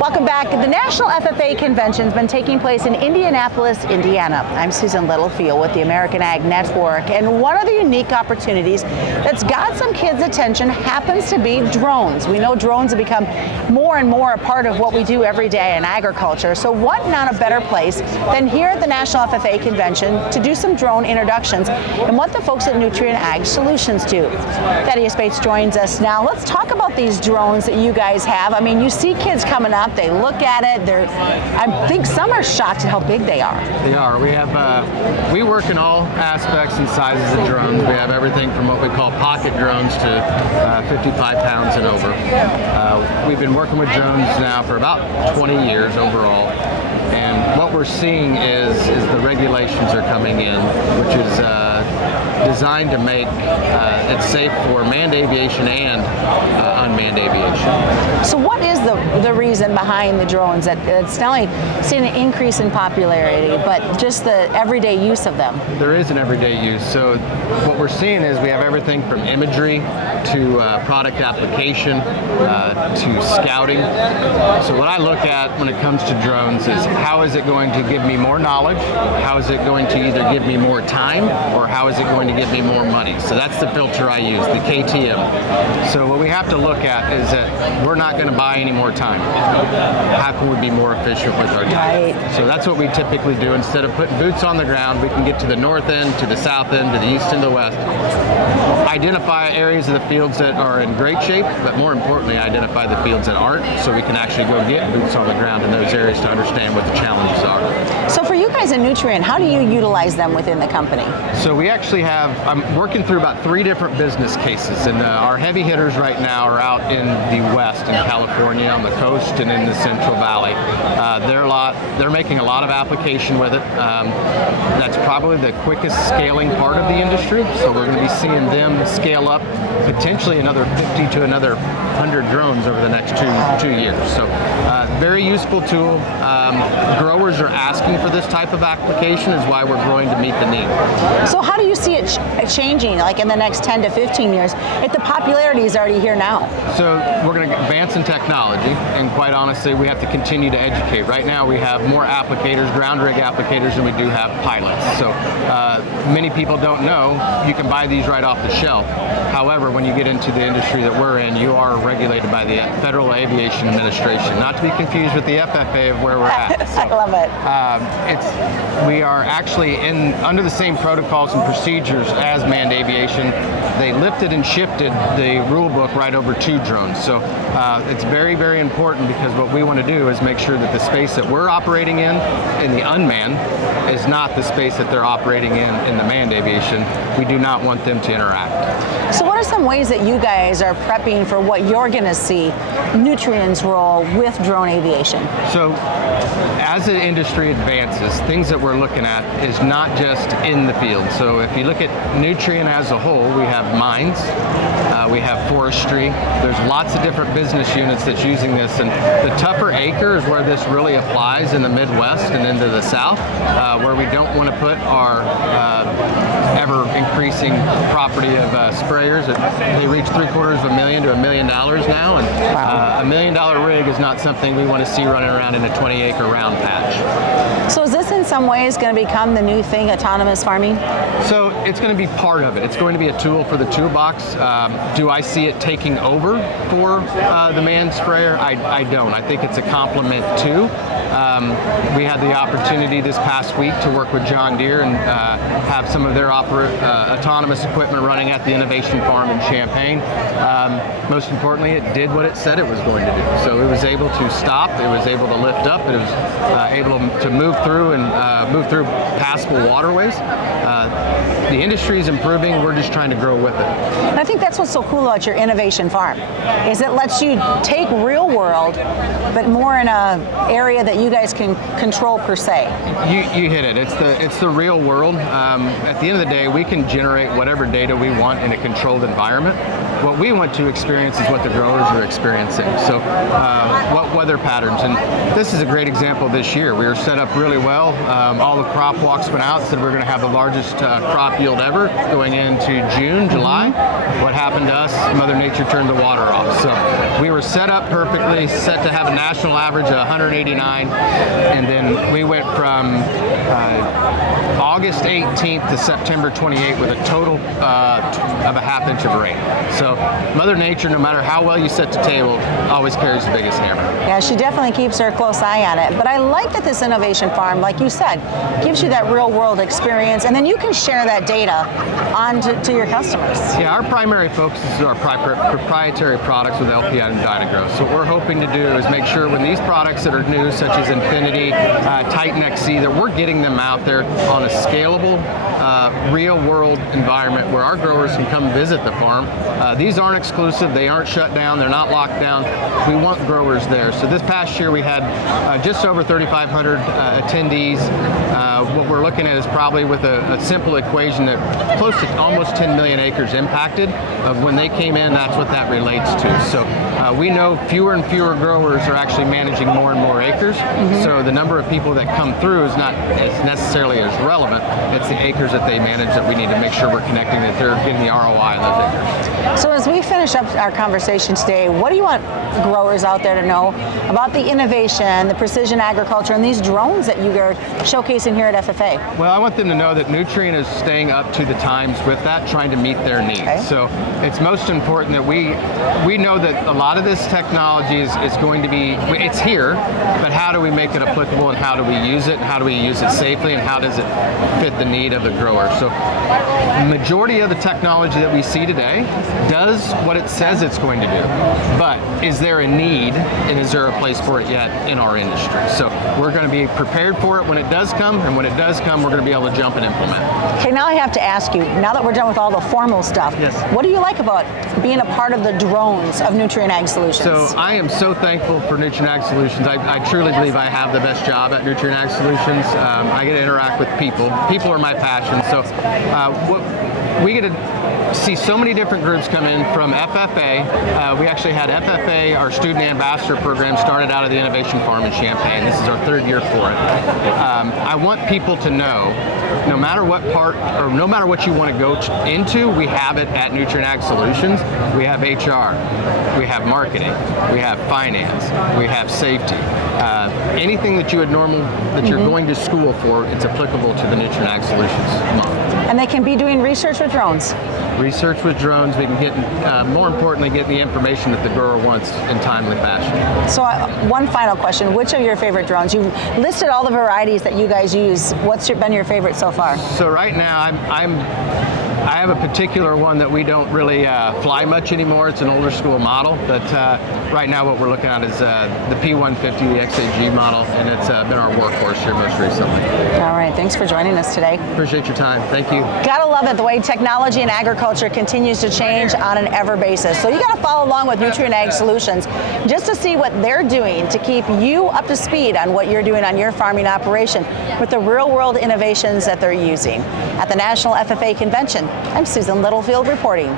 Welcome back. The National FFA Convention has been taking place in Indianapolis, Indiana. I'm Susan Littlefield with the American Ag Network, and one of the unique opportunities that's got some kids' attention happens to be drones. We know drones have become more and more a part of what we do every day in agriculture, so what not a better place than here at the National FFA Convention to do some drone introductions and what the folks at Nutrien Ag Solutions do. Thaddeus Bates joins us now. Let's talk about these drones that you guys have. I mean, you see kids coming up, they look at it, I think some are shocked at how big they are. They are. We work in all aspects and sizes of drones. We have everything from what we call pocket drones to 55 pounds and over. We've been working with drones now for about 20 years overall. And what we're seeing is the regulations are coming in, which is designed to make it safe for manned aviation and unmanned aviation. So what is the reason behind the drones that it's not only seeing an increase in popularity, but just the everyday use of them? There is an everyday use. So what we're seeing is we have everything from imagery to product application to scouting. So what I look at when it comes to drones is how is it going to give me more knowledge? How is it going to either give me more time, or how is it going to give me more money? So that's the filter I use, the KTM. So what we have to look at is that we're not going to buy any more time. How can we be more efficient with our time? Right. So that's what we typically do. Instead of putting boots on the ground, we can get to the north end, to the south end, to the east and the west. Identify areas of the fields that are in great shape, but more importantly, identify the fields that aren't, so we can actually go get boots on the ground in those areas to understand what the challenges are. So for you guys in Nutrien, how do you utilize them within the company? So we actually I'm working through about 3 different business cases, and our heavy hitters right now are out in the west, in California, on the coast, and in the Central Valley. They're making a lot of application with it. That's probably the quickest scaling part of the industry, so we're going to be seeing them scale up potentially another 50 to another 100 drones over the next two years. So very useful tool. Growers are asking for this type of application, is why we're growing to meet the need. So how do you see it changing, like in the next 10 to 15 years, if the popularity is already here now? So we're going to advance in technology, and quite honestly, we have to continue to educate. Right now we have more applicators, ground rig applicators, than we do have pilots. So many people don't know you can buy these right off the shelf. However, when you get into the industry that we're in, you are regulated by the Federal Aviation Administration, not to be confused with the FFA of where we're at. So, I love it. We are actually under the same protocols and procedures as manned aviation. They lifted and shifted the rule book right over to drones. So it's very, very important, because what we want to do is make sure that the space that we're operating in the unmanned is not the space that they're operating in the manned aviation. We do not want them to interact. So what are some ways that you guys are prepping for what you're going to see Nutrien's role with drone aviation? So as the industry advances, things that we're looking at is not just in the field. So if you look at Nutrien as a whole, we have mines, we have forestry, there's lots of different business units that's using this, and the tougher acre is where this really applies in the Midwest and into the South, where we don't want to put our ever increasing property of sprayers. They reach $750,000 to $1 million now, and $1 million rig is not something we want to see running around in a 20-acre round patch. So is this in some ways going to become the new thing, autonomous farming? So it's going to be part of it. It's going to be a tool for the toolbox. Do I see it taking over for the manned sprayer? I don't. I think it's a complement too. We had the opportunity this past week to work with John Deere and have some of their autonomous equipment running at the Innovation Farm in Champaign. Most importantly, it did what it said it was going to do. So it was able to stop, it was able to lift up, it was able to move through and move through passable waterways. The industry is improving, we're just trying to grow with it. And I think that's what's so cool about your Innovation Farm, is it lets you take real world, but more in an area that you guys can control per se. You hit it. It's the real world. At the end of the day, we can generate whatever data we want in a controlled environment. What we want to experience is what the growers are experiencing. So what weather patterns, and this is a great example this year. We were set up really well. All the crop walks went out, said we're going to have the largest crop yield ever going into June, July. What happened to us? Mother Nature turned the water off. So we were set up perfectly, set to have a national average of 189, and then we went from August 18th to September 28th with a total of a half inch of rain. So Mother Nature, no matter how well you set the table, always carries the biggest hammer. Yeah, she definitely keeps her close eye on it. But I like that this innovation farm, like you said, gives you that real world experience, and then you can share that data on to your customers. Yeah, our primary focus is our proprietary products with LPI and Dynagrow. So what we're hoping to do is make sure when these products that are new, such as Infinity, Titan XC, that we're getting them out there on a scalable, real world environment where our growers can come visit the farm. These aren't exclusive, they aren't shut down, they're not locked down. We want growers there. So this past year we had just over 3,500 attendees. What we're looking at is probably with a simple equation that close to almost 10 million acres impacted. When they came in, that's what that relates to. So we know fewer and fewer growers are actually managing more and more acres. So the number of people that come through is not as necessarily as relevant. It's the acres that they manage that we need to make sure we're connecting, that they're getting the ROI on those acres. So as we finish up our conversation today, what do you want growers out there to know about the innovation, the precision agriculture, and these drones that you are showcasing here at FFA? Well, I want them to know that Nutrien is staying up to the times with that, trying to meet their needs. Okay. So it's most important that we know that a lot of this technology is going to be, it's here, but how do we make it applicable, and how do we use it, and how do we use it safely, and how does it fit the need of the grower? So the majority of the technology that we see today does what it says it's going to do, but is there a need, and is there a place for it yet in our industry? So we're going to be prepared for it when it does come, and when it does come, we're going to be able to jump and implement. Okay, now I have to ask you, now that we're done with all the formal stuff, yes, what do you like about being a part of the drones of Nutrien Ag Solutions? So I am so thankful for Nutrien Ag Solutions. I truly believe I have the best job at Nutrien Ag Solutions. I get to interact with people. People are my passion. So we get to see so many different groups come in from FFA. We actually had FFA, our student ambassador program, started out of the Innovation Farm in Champaign. This is our third year for it. I want people to know, no matter what part, or no matter what you want to go into, we have it at Nutrien Ag Solutions. We have HR, we have marketing, we have finance, we have safety. Anything that you would you're going to school for, it's applicable to the Nutrien Ag Solutions model. And they can be doing research with drones. Research with drones, we can get, more importantly, get the information that the grower wants in timely fashion. So one final question, which are your favorite drones? You listed all the varieties that you guys use. What's been your favorite so far? So right now, I have a particular one that we don't really fly much anymore. It's an older school model, but right now what we're looking at is the P150, the XAG model, and it's been our workhorse here most recently. All right, thanks for joining us today. Appreciate your time. Thank you. Gotta love it, the way technology and agriculture continues to change on an ever basis. So you gotta follow along with Nutrien Ag Solutions just to see what they're doing to keep you up to speed on what you're doing on your farming operation with the real world innovations that they're using. At the National FFA Convention, I'm Susan Littlefield reporting.